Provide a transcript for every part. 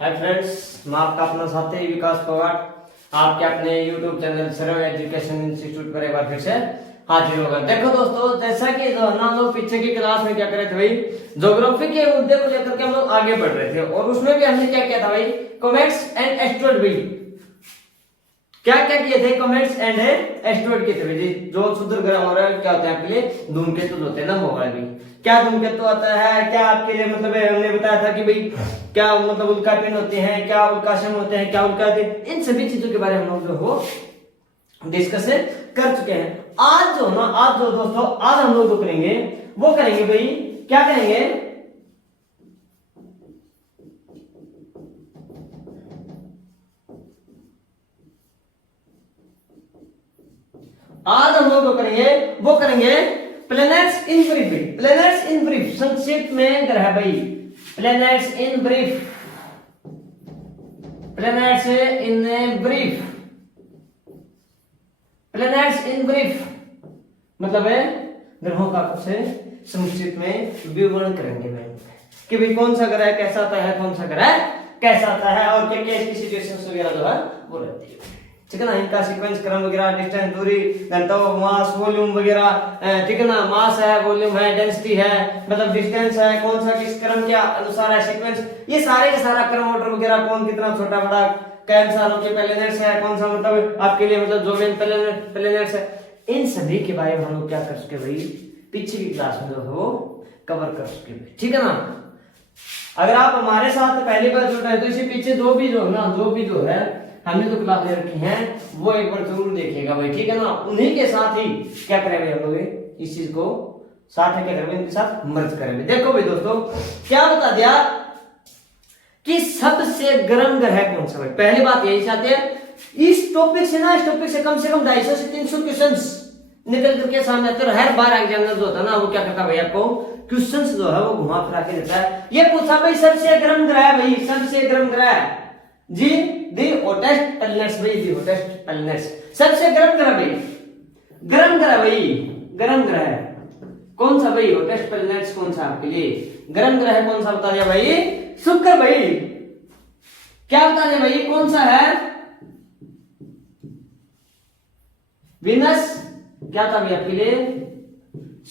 Hi friends, मैं आपका अपना साथी विकास पवार आपके अपने YouTube चैनल सर्व एजुकेशन इंस्टीट्यूट पर एक बार फिर से हाजिर होगा। देखो दोस्तों, जैसा कि हम लोग पीछे की क्लास में क्या कर रहे थे भाई, ज्योग्राफी के मुद्दे को लेकर के हम लोग आगे बढ़ रहे थे और उसमें भी हमने क्या किया था भाई, कॉमेट्स एंड एस्टेरॉइड भाई क्या क्या किए थे, कॉमेट्स एंड एस्टेरॉइड किए थे भाई। जो क्षुद्र ग्रह हो रहा है क्या होता है आपके लिए, धूमकेतु होते हैं ना मोबाइल भी। क्या धूमकेतु आता है, क्या आपके लिए मतलब हमने बताया था कि भाई क्या मतलब उल्कापिंड होते हैं, क्या उल्काशम होते हैं, क्या उल्का, इन सभी चीजों के बारे में हम लोग जो हो डिस्कस कर चुके हैं। आज जो ना, आज जो दोस्तों, आज हम लोग जो करेंगे वो करेंगे भाई, क्या करेंगे, आज हम लोग जो करेंगे वो करेंगे planets in brief. Planets in brief संक्षिप्त में ग्रह भाई, planets in brief, planets in brief, planets in brief मतलब है ग्रहों का कुछ संक्षिप्त में विवरण करेंगे भाई कि भाई कौन सा ग्रह कैसा आता है, कौन सा ग्रह कैसा आता है और क्या क्या इसकी सिचुएशंस वगैरह जो है वो रहती है, ठीक है ना। इनका सीक्वेंस क्रम वगैरह, डिस्टेंस, दूरी, घनत्व, मास, वॉल्यूम वगैरह, ठीक है ना। मास है, वॉल्यूम है, डेंसिटी है, मतलब डिस्टेंस है, कौन सा किस क्रम के अनुसार है सीक्वेंस, ये सारे के सारा क्रम ऑर्डर वगैरह, कौन कितना छोटा बड़ा, कौन सा आपके प्लैनेट्स है, कौन सा मतलब आपके लिए मतलब जोवियन प्लैनेट्स है, इन सभी के बारे में हम लोग क्या कर सके भाई, पीछे की क्लास में जो है वो कवर कर सके, ठीक है ना। अगर आप हमारे साथ पहली बार जुड़ रहे हैं तो इसी पीछे जो भी जो है हमने तो क्लास ले रखी है वो एक बार जरूर देखिएगा भाई, ठीक है ना। उन्हीं के साथ ही क्या करेंगे हम लोग, इस चीज को साथ में क्या करेंगे, इनके साथ मर्ज करेंगे। देखो भाई दोस्तों, क्या बता दिया कि सबसे गर्म ग्रह कौन सा भाई, पहली बात यही चाहते हैं। इस टॉपिक से कम से कम 250 से 300 क्वेश्चंस निकल करके सामने आते हैं। हर बार एग्जामिनर जो होता है ना वो क्या करता है भाई, आपको क्वेश्चंस जो है वो घुमा फिरा के देता है। ये पूछा भाई सबसे गर्म ग्रह भाई, सबसे गर्म ग्रह जी, दी हॉटेस्ट प्लैनेट्स भाई, दी हॉटेस्ट प्लैनेट्स, सबसे गर्म ग्रह भाई, गर्म ग्रह भाई, गर्म ग्रह कौन सा भाई, हॉटेस्ट प्लैनेट्स कौन सा आपके लिए गर्म ग्रह कौन सा बता दिया भाई, शुक्र भाई। क्या बता दिया भाई, कौन सा है, विनस, क्या था भाई आपके लिए,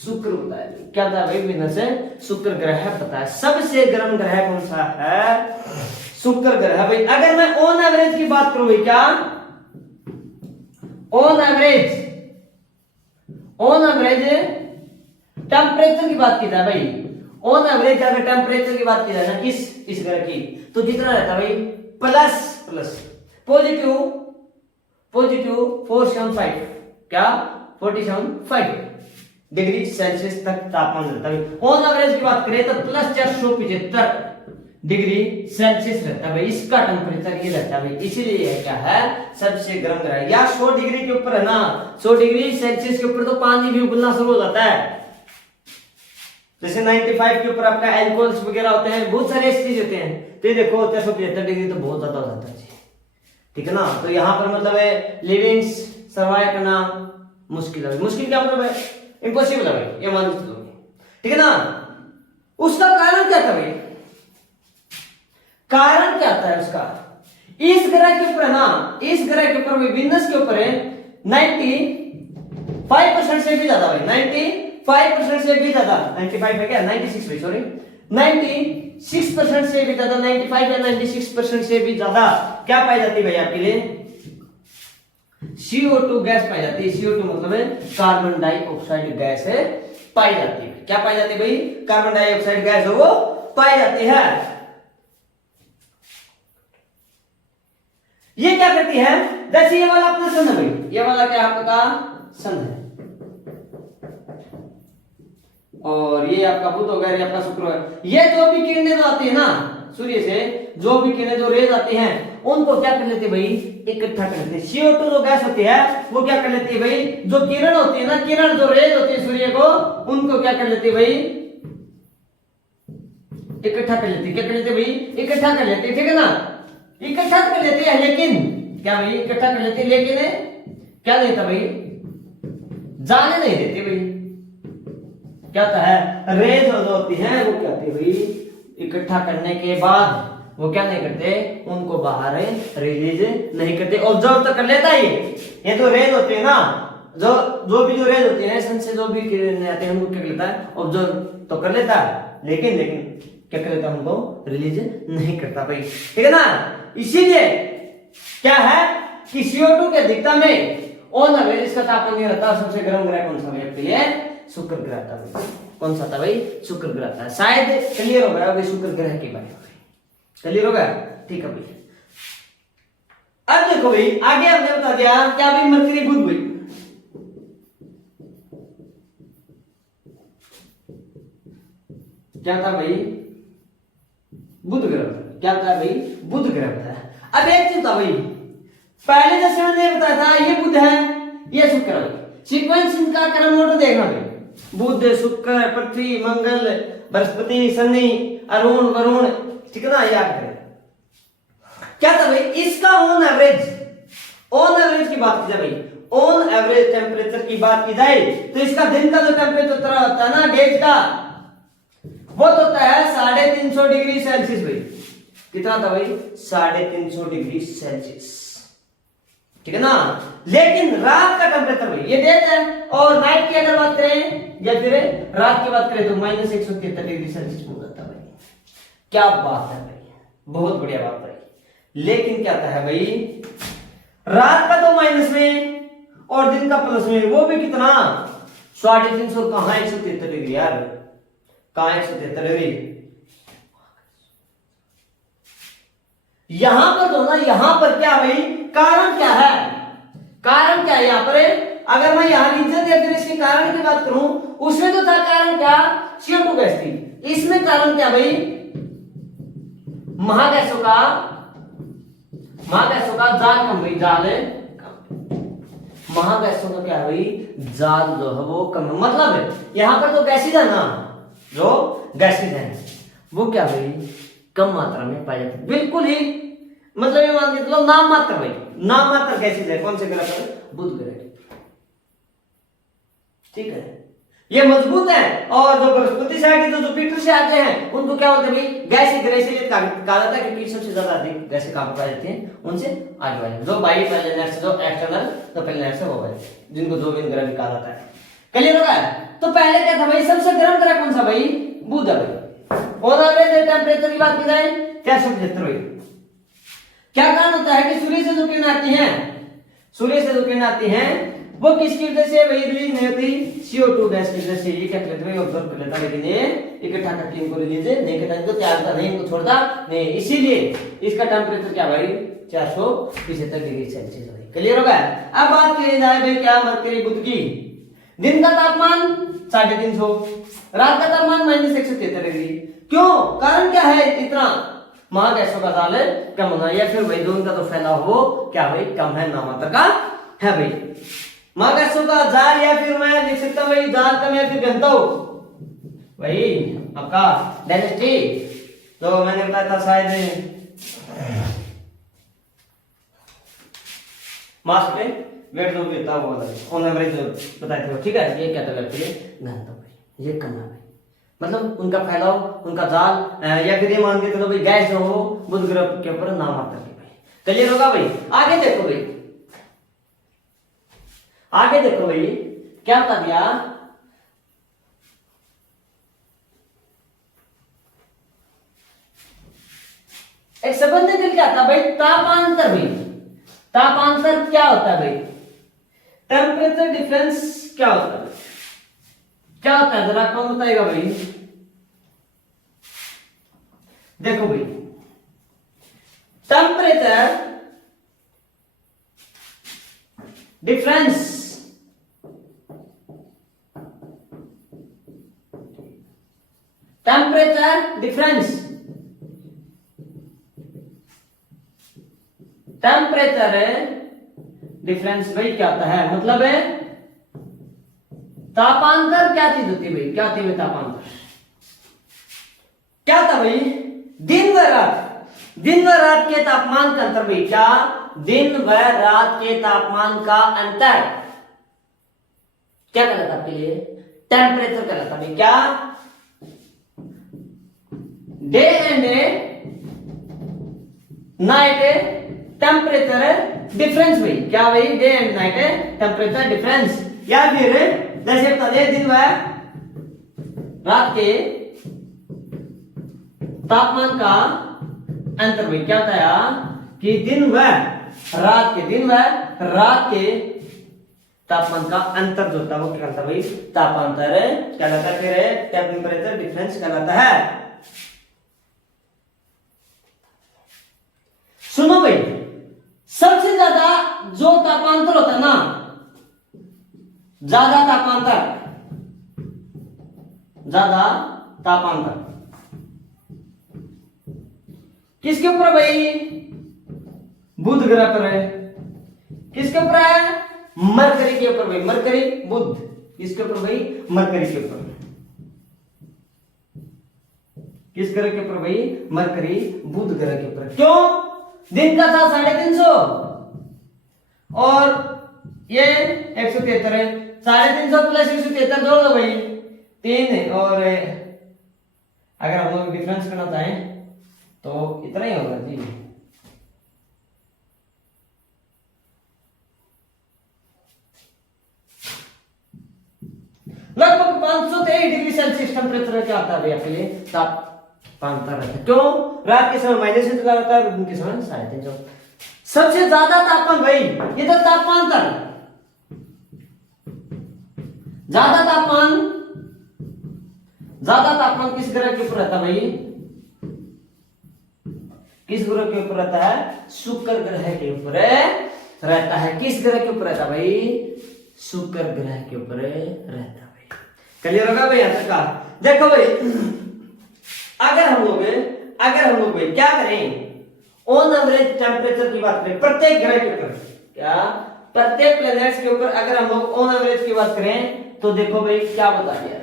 शुक्र होता है। क्या था भाई, विनस है, शुक्र ग्रह पता है। सबसे गर्म ग्रह कौन सा है, शुक्र ग्रह भाई। अगर मैं ऑन एवरेज की बात करूं भाई, क्या ऑन एवरेज टेम्परेचर की बात की जाए भाई, ऑन एवरेज अगर टेम्परेचर की बात की जाए ना इस ग्रह की, तो कितना रहता है भाई, प्लस पॉजिटिव 475, क्या 47.5 डिग्री सेल्सियस तक तापमान रहता है। ऑन एवरेज की बात करें तो प्लस 475 डिग्री सेल्सियस रहता है भाई, इसका टेम्परेचर ये रहता है भाई। इसीलिए क्या है, सबसे गर्म ग्रह। या 100 डिग्री के ऊपर है ना, 100 डिग्री सेल्सियस के ऊपर तो पानी भी उबलना शुरू हो जाता है। जैसे 95 के ऊपर आपका एल्कोहल्स वगैरह होते हैं, बहुत सारे ऐसे चीज होते हैं। तो ये देखो 475 डिग्री तो बहुत ज्यादा हो जाता है, ठीक है ना। तो यहाँ पर मतलब है लिविंग सर्वाइव करना मुश्किल है। मुश्किल क्या मतलब है, इम्पॉसिबल है भाई, ये मान लो, ठीक है ना। उसका कारण क्या था भाई, कारण क्या था उसका, इस ग्रह के ऊपर है ना, इस ग्रह के ऊपर विनस के ऊपर है 95% से भी ज्यादा भाई, 95% से भी ज्यादा, 95 है क्या, 96 भाई, सॉरी 96% से भी ज्यादा, 95 या 96% से भी ज्यादा क्या पाई जाती है भाई आपके लिए, CO2 गैस पाई जाती है। CO2 मतलब है कार्बन डाइऑक्साइड गैस है पाई जाती है। क्या पाई जाती है भाई, कार्बन डाइऑक्साइड गैस है वो पाई जाती है। ये क्या करती है, जैसे ये वाला अपना सन है भाई, ये वाला क्या आपका सन है, और ये आपका बुध हो गया, ये आपका शुक्र है। ये जो भी किरणें जो आती है ना सूर्य से, जो भी किरणें जो रेज आती हैं उनको क्या कर लेते हैं भाई, इकट्ठा कर लेते हैं। CO2 जो गैस होती है वो क्या कर लेती है भाई, जो किरण होती है ना, किरण जो रेज होती है सूर्य को, उनको क्या कर लेती है भाई, इकट्ठा कर लेती है। क्या कर लेते भाई, इकट्ठा कर लेते हैं, ठीक है ना, इकट्ठा कर लेते हैं। लेकिन क्या भाई, इकट्ठा कर लेते हैं लेकिन क्या देता भाई, जाने नहीं देते भाई। क्या होता है, रेज जो होती है वो क्या होती है भाई, इकट्ठा करने के बाद वो क्या नहीं करते, उनको बाहर रिलीज नहीं करते, ऑब्जर्व तो कर लेता ही। ये तो रेज होती है ना, जो भी जो रेज होती है सन से जो भी किरणें आते हैं उनको क्या कर लेता है, ऑब्जर्व तो कर लेता है, लेकिन क्या कर लेता है, उनको रिलीज नहीं करता भाई, ठीक है ना। इसीलिए क्या है कि CO2 की अधिकता में ऑन एवरेज इसका तापमान ये रहता है। सबसे गर्म ग्रह कौन सा भाई, ये शुक्र ग्रह था भाई। कौन सा था भाई, शुक्र ग्रह था। शायद क्लियर हो गया भाई शुक्र ग्रह के बारे में, क्लियर हो गया, ठीक है भाई। अब देखो भाई आगे हमने बता दिया क्या भाई, मरकरी बुध भाई, क्या था भाई, बुध ग्रह, क्या था भाई, बुध ग्रह था। अब एक चीज था भाई, पहले जैसे मैंने बताया था ये बुध है ये शुक्र है, सीक्वेंस इनका क्रम ऑर्डर देखना भाई, बुध शुक्र पृथ्वी मंगल बृहस्पति शनि अरुण वरुण, ठीक है ना, याद करें। क्या था भाई, इसका ऑन एवरेज की बात की जाए भाई, ऑन एवरेज टेम्परेचर की बात की जाए तो इसका दिन का जो टेम्परेचर होता है ना डेज का, वो तो होता है 350 डिग्री सेल्सियस भाई। कितना था भाई, 350 डिग्री सेल्सियस, ठीक है ना। लेकिन रात का टेम्परेचर भाई ये डेज है, और नाइट की अगर बात करें या फिर रात की बात करें तो -173 डिग्री सेल्सियस हो जाता है भाई। क्या बात है भाई, बहुत बढ़िया बात है। लेकिन क्या है भाई, रात का तो माइनस में और दिन का प्लस में, वो भी कितना 350, कहां 173 डिग्री यार, कहां 173 डिग्री। यहां पर तो ना, यहां पर क्या भाई, कारण क्या है, कारण क्या है यहां पर, अगर मैं यहां रीजन या फिर इसके कारण की बात करूं, उसमें तो था कारण क्या, CO2 गैस थी। इसमें कारण क्या भाई, महागैसों का जाल कम भाई, जाल महागैसों का क्या भाई, जाल जो है वो कम, मतलब यहां पर तो गैसेज है ना, जो गैसेज है वो क्या भाई कम मात्रा में पाए जाते, बिल्कुल ही, मतलब ये मान के चलो नाम मात्र भाई, नाम मात्र गैसेज है। कौन से ग्रह पर, बुध ग्रह, ठीक है, ये मजबूत है। और जो बृहस्पति से आगे जो जुपिटर से आते हैं उनको क्या बोलते हैं भाई, गैसीय ग्रह से कहा जाता है, क्योंकि सबसे ज्यादा अधिक गैसें कहां पाई जाती हैं, उनसे आगे वाले जो बाई प्लैनेट से, जो एक्सटर्नल तो प्लैनेट से हो गए, जिनको जो भी ग्रह भी कहा जाता है। क्लियर होगा। तो पहले क्या था भाई, सबसे गर्म ग्रह कौन सा भाई, बुध है भाई। और एवरेज टेम्परेचर की बात की जाए 375 भाई। क्या कारण होता है कि सूर्य से जो किरण आती हैं, सूर्य से जो किरण आती हैं वो किसकी वजह से भाई रिलीज नहीं होती, CO2 गैस की वजह से। ये क्या करते हैं, ऑब्जर्व कर लेता, लेकिन ये इकट्ठा करके इनको रिलीज नहीं करता, इनको त्यागता नहीं, इनको छोड़ता नहीं, इसीलिए इसका टेम्परेचर क्या भाई 475 डिग्री सेल्सियस भाई। क्लियर हो गया। अब बात की जाए भाई क्या, मरकरी बुध की, दिन का तापमान 350, रात का तापमान -173 डिग्री। क्यों, कारण क्या है, इतना महागैसों का जाल कम होना, या फिर भाई जो उनका तो फैलाव हो क्या भाई कम है, नामात्र का है भाई। महागैसों का जाल, या फिर मैं लिख सकता हूं भाई जाल कम या फिर घनत्व भाई आपका डेंसिटी, तो मैंने बताया था शायद मास पे वेट जो देता है वो वाला ऑन एवरेज जो बताए थे, ठीक है। ये क्या था घनत्व भाई, ये कम है भाई, मतलब उनका फैलाव, उनका जाल, या फिर ये मान के चलो भाई गैस जो हो बुध ग्रह के ऊपर नामात्र की भाई। क्लियर होगा भाई। आगे देखो भाई, आगे देखो भाई क्या बता दिया, एक संबंध निकल के आता भाई, तापांतर भाई। तापांतर क्या होता है भाई, टेम्परेचर डिफरेंस क्या होता है, क्या होता है जरा कौन बताएगा भाई। देखो भाई, temperature difference temperature difference temperature difference भाई क्या होता है, मतलब है तापांतर क्या चीज होती है भाई, क्या होती है तापांतर, क्या था भाई, दिन व रात, दिन व रात के तापमान का अंतर भाई, क्या दिन व रात के तापमान का अंतर क्या कहलाता है आपके लिए, टेम्परेचर कहलाता भाई। क्या day and night temperature difference भाई, क्या भाई, day and night temperature difference, या फिर जैसे बता दे दिन व रात के तापमान का अंतर भाई, क्या बताया कि दिन व रात के तापमान का अंतर जो होता है वो क्या कहलाता है भाई, तापांतर कहलाता है, फिर टेम्परेचर डिफरेंस कहलाता है। सुनो भाई, सबसे ज्यादा जो तापांतर होता है ना, ज्यादा तापांतर किसके ऊपर भाई, बुध ग्रह पर है। किसके ऊपर है, मरकरी के ऊपर भाई, मरकरी बुध, किसके ऊपर भाई, मरकरी के ऊपर। किस ग्रह के ऊपर भाई, मरकरी बुध ग्रह के ऊपर। क्यों, दिन का था 350 और ये 173 है, 350 प्लस 173 जोड़ दो भाई 3, और अगर हम लोग डिफरेंस करना चाहें तो इतना ही होगा जी। लगभग 523 डिग्री सेल्सियस टेम्परेचर क्या आता है आपके लिए, तापांतर रहता है। क्यों, रात के समय माइनस से रहता है, दिन के समय 350। सबसे ज्यादा तापमान भाई, ये तो तापांतर, ज्यादा तापमान किस ग्रह के ऊपर रहता है भाई, किस ग्रह के ऊपर रहता है, शुक्र ग्रह के ऊपर रहता है। किस ग्रह के ऊपर रहता है भाई, शुक्र ग्रह के ऊपर रहता है भाई। क्लियर होगा भाई, यहां तक का। देखो भाई, अगर हम लोग भाई क्या करें, ऑन एवरेज टेम्परेचर की बात करें प्रत्येक ग्रह के ऊपर, क्या प्रत्येक प्लैनेट्स के ऊपर अगर हम लोग ऑन एवरेज की बात करें तो देखो भाई क्या बता दिया।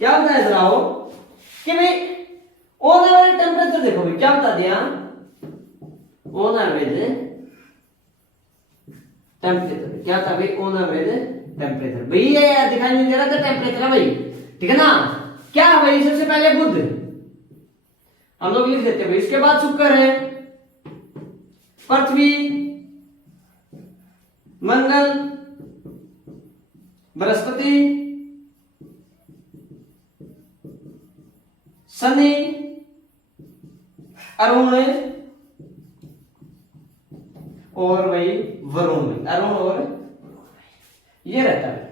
क्या बताया जरा हो कि भाई ऑन एवरेज टेम्परेचर देखो भाई, क्या बता दिया, ऑन एवरेज टेम्परेचर क्या था भाई, ऑन एवरेज टेम्परेचर भाई, ये यार दिखाई नहीं दे रहा था टेम्परेचर है भाई, ठीक है ना। क्या है भाई, सबसे पहले बुध हम लोग लिख देते हैं भाई, इसके बाद शुक्र है, पृथ्वी, मंगल, बृहस्पति, शनि, अरुण और भाई वरुण, अरुण और ये रहता है।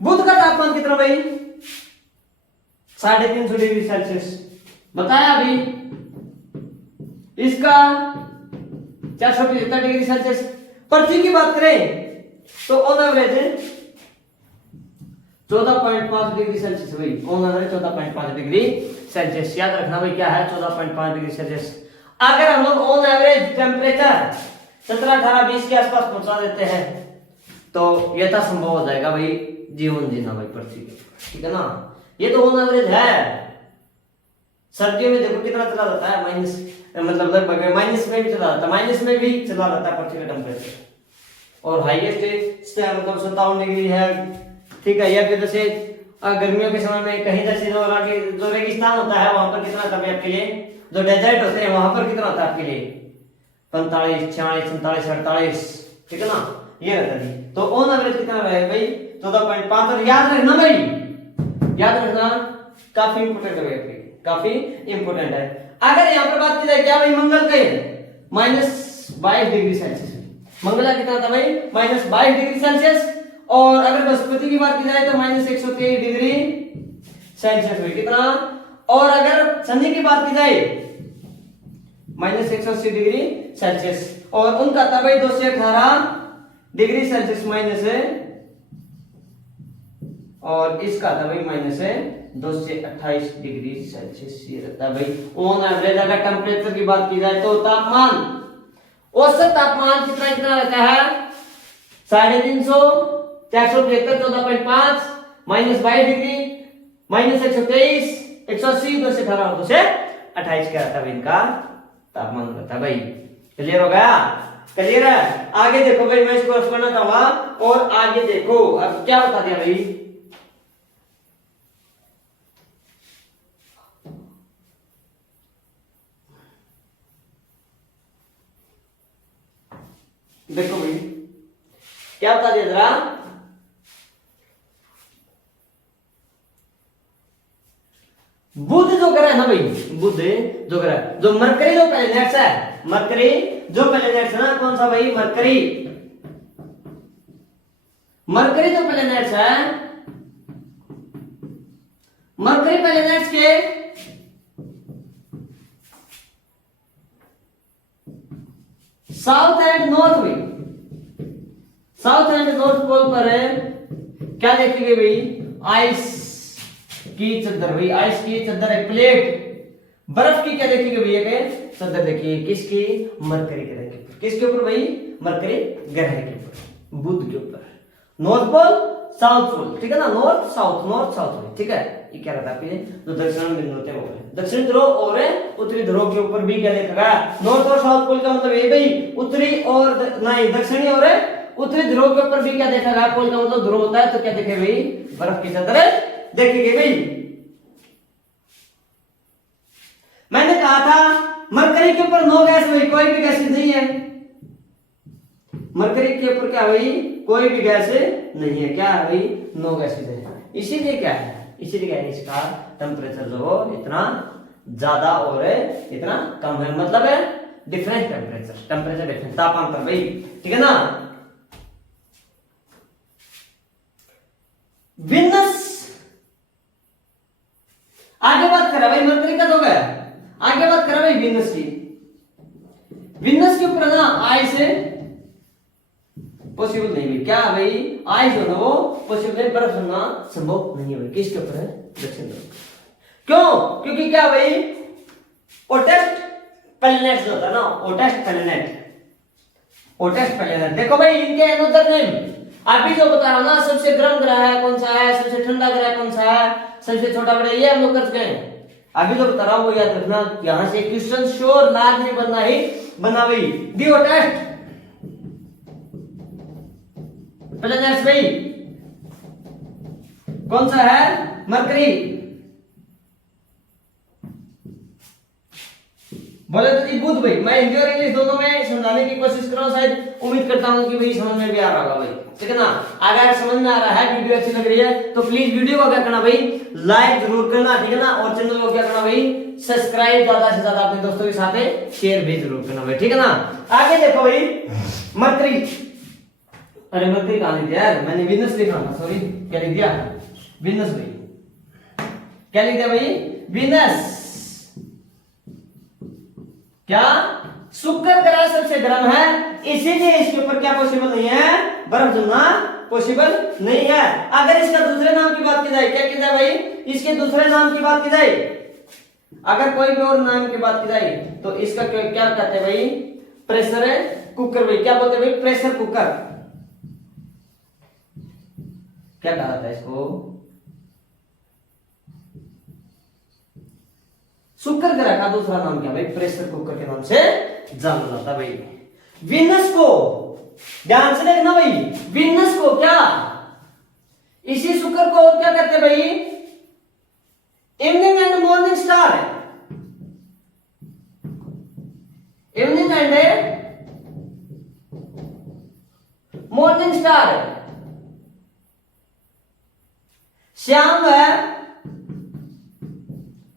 बुध का तापमान कितना भाई, 350 डिग्री सेल्सियस बताया अभी। इसका 475 डिग्री सेल्सियस। पृथ्वी की बात करें तो ऑन एवरेज 14.5 डिग्री सेल्सियस भाई, ऑन एवरेज 14.5 डिग्री सेल्सियस। याद रखना भाई क्या है, 14.5 डिग्री सेल्सियस। अगर हम लोग ऑन एवरेज टेम्परेचर 17, 18, 20 के आसपास पहुंचा देते हैं तो यथासंभव हो जाएगा भाई जीवन जीना भाई पृथ्वी पे, ठीक है ना। ये तो ऑन एवरेज है। सर्दियों में देखो कितना चला जाता है, माइनस, मतलब लगभग माइनस में भी चला जाता है, माइनस में भी चला जाता है पृथ्वी का टेम्परेचर। और हाईएस्ट मतलब 57 डिग्री है, ठीक है। या फिर जैसे गर्मियों के समय में कहीं जैसे जो रेगिस्तान होता है वहां पर कितना होता है आपके लिए, जो डेजर्ट होते हैं वहां पर कितना होता है आपके लिए 45, 46, 47, 48, ठीक है ना। ये रहता है। तो ऑन एवरेज कितना रहेगा भाई 14.5। और याद रखना भाई, याद रखना काफी इंपोर्टेंट है, काफी इंपोर्टेंट है। अगर यहाँ पर बात की जाए क्या भाई मंगल के -22 डिग्री सेल्सियस, मंगला कितना था भाई -22 डिग्री सेल्सियस। और अगर बृहस्पति की बात की जाए तो -123 डिग्री सेल्सियस में कितना। और अगर शनि की बात की जाए -180 डिग्री सेल्सियस। और उनका था भाई 218 डिग्री सेल्सियस माइनस है, और इसका था भाई -228 डिग्री सेल्सियस। ये रहता है भाई ऑन एवरेज। अगर टेम्परेचर की बात की जाए तो तापमान, औसत तापमान कितना कितना रहता है 350, 475, 14.5 माइनस 22 माइनस 123, 180, 2 से 18 और 2 से 28 क्या रहता है इनका तापमान रहता है भाई। क्लियर हो गया? क्लियर है? आगे देखो भाई, मैं इसको रफ करना चाहूंगा और आगे देखो अब क्या बता दिया भाई। देखो भाई क्या बता दिया जरा, बुध जो ग्रह है ना भाई, बुध जो ग्रह, जो मरकरी जो प्लैनेट्स है, मरकरी जो प्लैनेट्स है ना, कौन सा भाई? मरकरी। मरकरी जो प्लैनेट्स है, मरकरी प्लैनेट्स के साउथ एंड नॉर्थ में, साउथ एंड नॉर्थ पोल पर क्या देखी गई भाई? आइस की चद्दर भाई, आइस की चद्दर है, प्लेट बर्फ की क्या देखी गई भैया के चद्दर देखिए, किसकी? मरकरी ग्रह के ऊपर। किसके ऊपर भाई? मरकरी ग्रह के ऊपर, बुध के ऊपर। नॉर्थ पोल साउथ पोल, ठीक है ना, नॉर्थ साउथ में, ठीक है। ये क्या रहता है जो दक्षिण बिंदु होते हैं वो दक्षिण ध्रुव और उत्तरी ध्रुव के ऊपर भी क्या देखा गया? नॉर्थ और साउथ पोल का मतलब ये भाई उत्तरी और नहीं दक्षिणी और उत्तरी ध्रुव के ऊपर भी क्या देखा गया? पोल का मतलब ध्रुव होता है, तो क्या देखे भाई? बर्फ की चद्दर देखी गई भाई। मैंने कहा था मरकरी के ऊपर नो गैस भाई, कोई भी गैस नहीं है। मरकरी के ऊपर क्या भाई? कोई भी गैस नहीं है। क्या है भाई? नो गैस है। इसीलिए क्या है? इसीलिए क्या है? इसका टेम्परेचर जो इतना ज्यादा और इतना कम है, मतलब है डिफरेंट टेम्परेचर डिफरेंट तापमान पर भाई, ठीक है ना। विनस आगे बात करा भाई, मरकरी का तो गया, आगे बात करा भाई विनस की। विनस के ऊपर ना आइस पॉसिबल नहीं है। क्या भाई? आइस जो ना वो पॉसिबल नहीं, बर्फ होना संभव नहीं है भाई। किसके ऊपर है? दक्षिण ध्रुव। क्यों? क्योंकि क्या भाई ओटेस्ट प्लैनेट्स होता है ना, ओटेस्ट प्लैनेट देखो भाई, इनके अनदर नेम अभी जो बता रहा हूं ना, सबसे गर्म ग्रह है कौन सा है, सबसे ठंडा ग्रह कौन सा है, सबसे छोटा बड़ा, ये हम लोग कर चुके हैं। अभी जो बता रहा हूं वो याद रखना, यहां से क्वेश्चन श्योर लाज नहीं बनना ही बना भाई। दी ओटेस्ट प्लैनेट्स भाई कौन सा है? मरकरी। बोले तो बुध भाई। मैं हिंदी और इंग्लिश दोनों में समझाने की कोशिश कर रहा हूं, शायद उम्मीद करता हूं कि भाई समझ में भी आ रहा होगा भाई, ठीक है ना। अगर समझ में आ रहा है, वीडियो अच्छी लग रही है तो प्लीज वीडियो को क्या करना भाई? लाइक जरूर करना, ठीक है ना। और चैनल को क्या करना भाई? सब्सक्राइब ज्यादा से ज्यादा अपने दोस्तों के साथ शेयर भी जरूर करना भाई, ठीक है ना। आगे देखो भाई, मरकरी, अरे मरकरी कहां लिख दिया यार, मैंने विनस लिखा था, सॉरी। क्या लिख दिया? विनस भाई। क्या लिख दिया भाई? विनस। क्या? शुक्र ग्रह सबसे गर्म है, इसीलिए इसके ऊपर क्या पॉसिबल नहीं है? बर्फ जमना पॉसिबल नहीं है। अगर इसका दूसरे नाम की बात की जाए, क्या की जाए भाई? इसके दूसरे नाम की बात की जाए, अगर कोई भी और नाम की बात की जाए तो इसका क्या कहते हैं भाई? प्रेशर कुकर भाई। क्या बोलते हैं भाई? Pressure cooker. क्या कहा जाता है इसको? शुक्र ग्रह का दूसरा नाम क्या भाई? प्रेशर कुकर के नाम से जाना जाता भाई। विनस को ध्यान से देखना भाई, विनस को क्या, इसी शुक्र को और क्या कहते भाई? Evening and morning star. Evening and morning star. Shyam है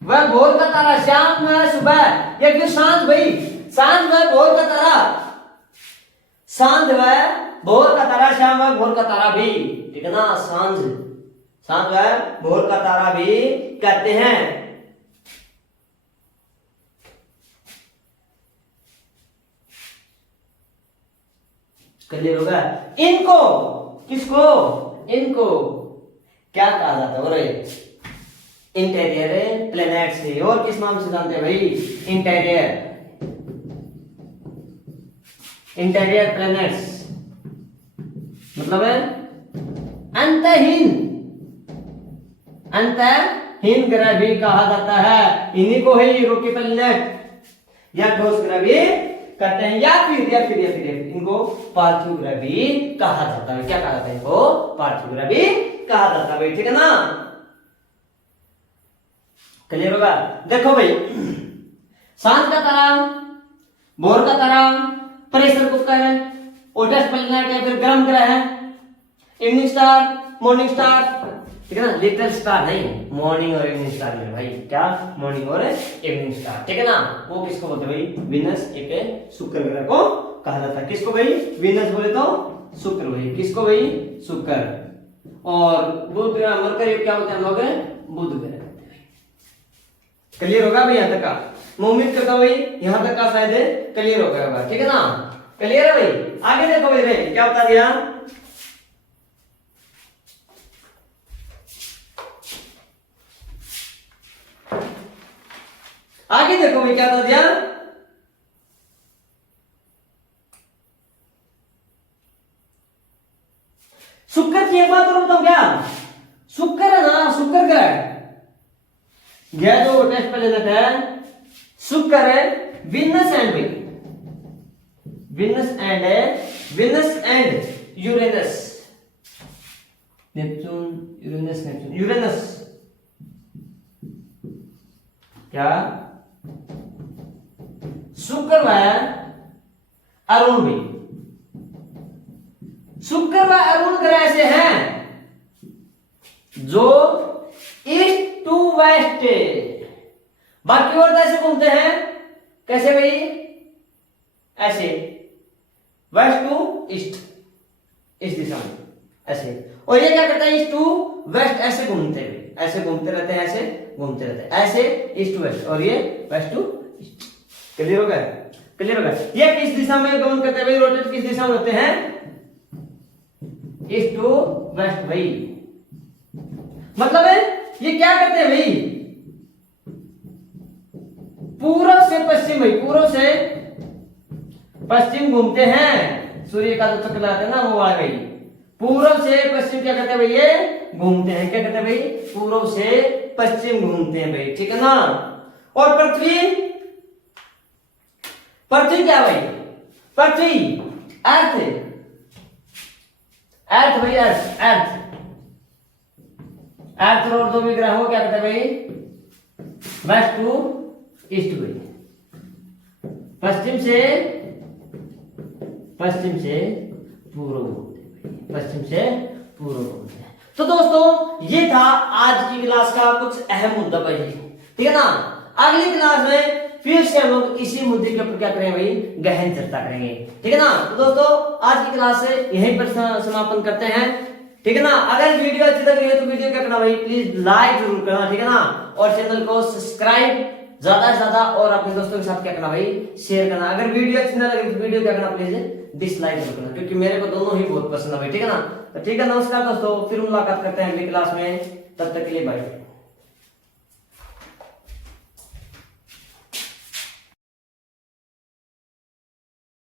वह भोर का तारा, श्याम है सुबह, या फिर सांझ भाई, सांझ वह भोर का तारा, सांझ वह भोर का तारा, श्याम वह भोर का तारा भी, ठीक है ना। सांझ वह भोर का तारा भी कहते हैं। क्लियर होगा? इनको, किसको? इनको क्या कहा जाता है? इंटीरियर प्लैनेट्स है। और किस नाम से जानते हैं भाई? Interior planets. मतलब है अंतहीन, अंतहीन ग्रह भी कहा जाता है। इन्हीं को ही यूरोकिपलनेट या ठोस ग्रह भी कहते हैं, या फिर इनको पार्थिव ग्रह भी कहा जाता है। क्या कहा जाता है इनको? पार्थिव ग्रह भी कहा जाता है भाई, ठीक है ना? क्लियर होगा? देखो भाई, सांझ का तारा, भोर का तारा, प्रेशर कुकर, ओटस प्लैनेट या फिर गर्म ग्रह है, इवनिंग स्टार, मॉर्निंग स्टार, ठीक है ना? लिटिल स्टार नहीं, मॉर्निंग और इवनिंग स्टार में भाई, क्या मॉर्निंग और इवनिंग स्टार, ठीक है ना? वो किसको बोलते हैं भाई? वीनस, एक शुक्र ग्रह को कहा जाता है। किसको भाई? वीनस बोले तो शुक्र भाई, किसको भाई? शुक्र। और बुध ग्रह, मरकरी क्या होते हैं हम लोग? बुध ग्रह। क्लियर होगा भाई यहां तक का? मैं उम्मीद करता हूं भाई यहां तक का शायद क्लियर हो गया होगा, ठीक है ना? क्लियर है भाई? आगे देखो भाई, क्या बता दिया? आगे देखो भाई, क्या बता दिया? शुक्र की एक बात और बताऊं क्या? शुक्र है ना, शुक्र ग्रह, यह जो टेस्ट प्लैनेट है शुक्र है, Venus and Uranus, Neptune, Uranus, Neptune, Uranus क्या? शुक्र व अरुण भी, शुक्र व अरुण ग्रह ऐसे हैं जो ईस्ट टू वेस्ट, बाकी और कैसे घूमते हैं? कैसे भाई? ऐसे, वेस्ट टू ईस्ट, इस दिशा में ऐसे। और ये क्या करते हैं? ईस्ट टू वेस्ट ऐसे घूमते हैं, ऐसे घूमते रहते हैं, ऐसे घूमते रहते हैं, ऐसे ईस्ट टू वेस्ट, और ये वेस्ट टू ईस्ट। क्लियर हो गया? क्लियर हो गया? ये किस दिशा में गमन करते हैं भाई? रोटेट किस दिशा में होते हैं? ईस्ट टू वेस्ट भाई। मतलब है ये क्या करते हैं भाई? पूर्व से पश्चिम भाई, पूर्व से पश्चिम घूमते हैं। सूर्य का जो चक्र लगाते हैं ना, वो वाला भाई। पूर्व से पश्चिम क्या करते हैं भाई? ये घूमते हैं। क्या करते हैं भाई? पूर्व से पश्चिम घूमते हैं भाई, ठीक है ना? और पृथ्वी, पृथ्वी क्या भाई? पृथ्वी अर्थ, अर्थ भाई, अर्थ, अर्थ, अर्थ और दो भी ग्रह हो, क्या कहते हैं भाई? वेस्ट टू ईस्ट भाई, पश्चिम से पूर्व घूमते हैं, पश्चिम से पूर्व घूमते हैं। तो दोस्तों ये था आज की क्लास का कुछ अहम मुद्दा भाई, ठीक है ना? अगली क्लास में फिर से हम लोग इसी मुद्दे के ऊपर क्या करेंगे भाई? गहन चर्चा करेंगे, ठीक है ना? तो दोस्तों आज की क्लास से यहीं पर समापन करते हैं, ठीक है ना? अगर वीडियो अच्छी लग रही है तो वीडियो क्या करना भाई? प्लीज लाइक जरूर करना, ठीक है ना? और चैनल को सब्सक्राइब ज्यादा से ज्यादा और अपने दोस्तों के साथ क्या करना भाई? शेयर करना। अगर वीडियो अच्छी ना लगे तो वीडियो क्या करना? प्लीज डिसलाइक जरूर करना, क्योंकि मेरे को दोनों ही बहुत पसंद है भाई, ठीक है ना? तो ठीक है, नमस्कार दोस्तों, फिर मुलाकात करते हैं अगली क्लास में, तब तक के लिए बाय।